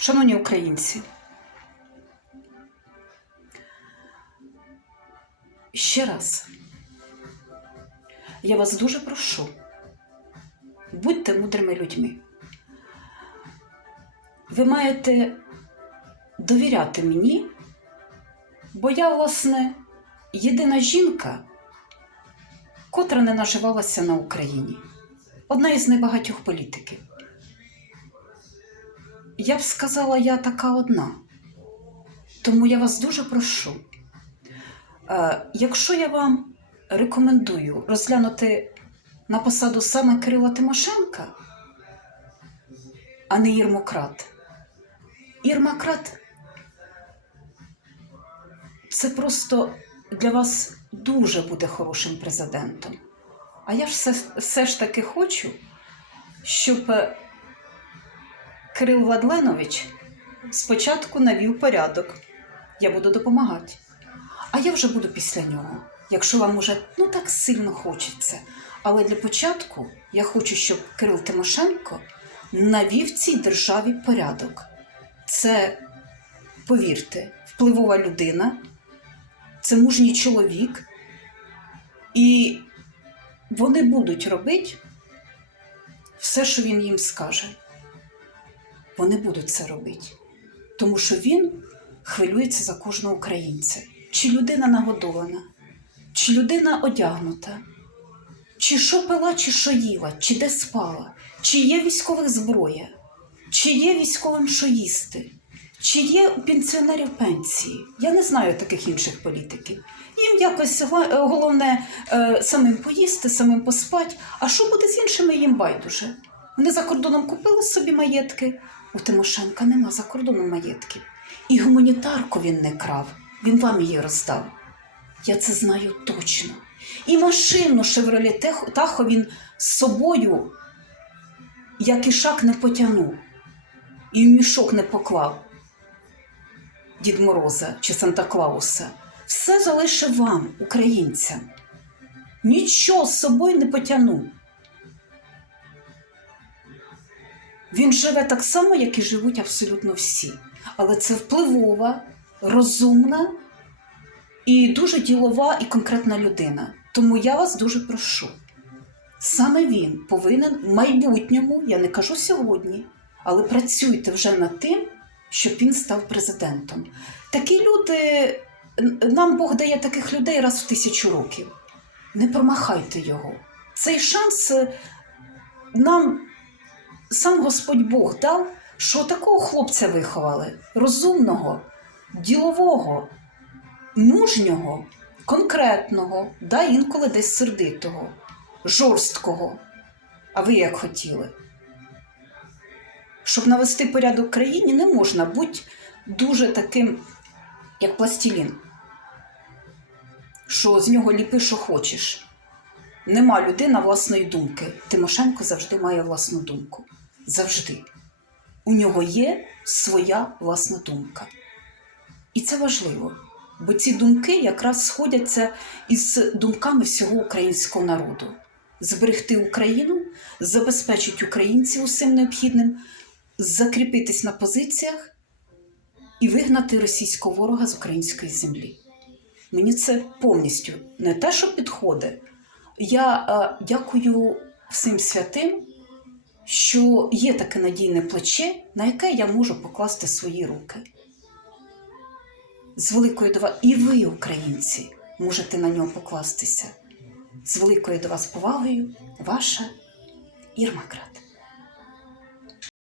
Шановні українці, ще раз я вас дуже прошу, будьте мудрими людьми. Ви маєте довіряти мені, бо я, власне, єдина жінка, котра не наживалася на Україні. Одна із небагатьох політиків. Я б сказала, я така одна. Тому я вас дуже прошу. Е, якщо я вам рекомендую розглянути на посаду саме Кирила Тимошенка, а не Єрмократ. Єрмократ це просто для вас дуже буде хорошим президентом. А я ж все, все ж таки хочу, щоб е, Кирил Владленович спочатку навів порядок. Я буду допомагати. А я вже буду після нього, якщо вам уже ну так сильно хочеться. Але для початку я хочу, щоб Кирил Тимошенко навів цій державі порядок. Це, повірте, впливова людина, це мужній чоловік, і вони будуть робити все, що він їм скаже. Вони будуть це робити, тому що він хвилюється за кожного українця. Чи людина нагодована, чи людина одягнута, чи що пила, чи що їла, чи де спала, чи є військових зброя, чи є військовим що їсти, чи є у пенсіонерів пенсії. Я не знаю таких інших політиків. Їм якось головне е, самим поїсти, самим поспати. А що буде з іншими, їм байдуже. Вони за кордоном купили собі маєтки. У Тимошенка нема за кордоном маєтків. І гуманітарку він не крав, він вам її роздав. Я це знаю точно. І машину Шевроле Тех- Тахо він з собою, як і шак не потягнув, і в мішок не поклав Дід Мороза чи Санта Клауса. Все залишив вам, українцям. Нічого з собою не потягнув. Він живе так само, як і живуть абсолютно всі. Але це впливова, розумна і дуже ділова і конкретна людина. Тому я вас дуже прошу. Саме він повинен в майбутньому, я не кажу сьогодні, але працюйте вже над тим, щоб він став президентом. Такі люди, нам Бог дає таких людей раз в тисячу років. Не промахайте його. Цей шанс е, нам сам Господь Бог дав, що такого хлопця виховали, розумного, ділового, мужнього, конкретного, да інколи десь сердитого, жорсткого. А ви як хотіли? Щоб навести порядок в країні, не можна бути дуже таким, як пластилін, що з нього ліпи, що хочеш. Нема людина власної думки. Тимошенко завжди має власну думку. Завжди. У нього є своя власна думка. І це важливо, бо ці думки якраз сходяться із думками всього українського народу. Зберегти Україну, забезпечити українців усім необхідним, закріпитись на позиціях і вигнати російського ворога з української землі. Мені це повністю не те, що підходить. Я е, дякую всім святим, що є таке надійне плече, на яке я можу покласти свої руки. З великою до вас, і ви, українці, можете на нього покластися. З великою до вас повагою, ваша Ірма Крат.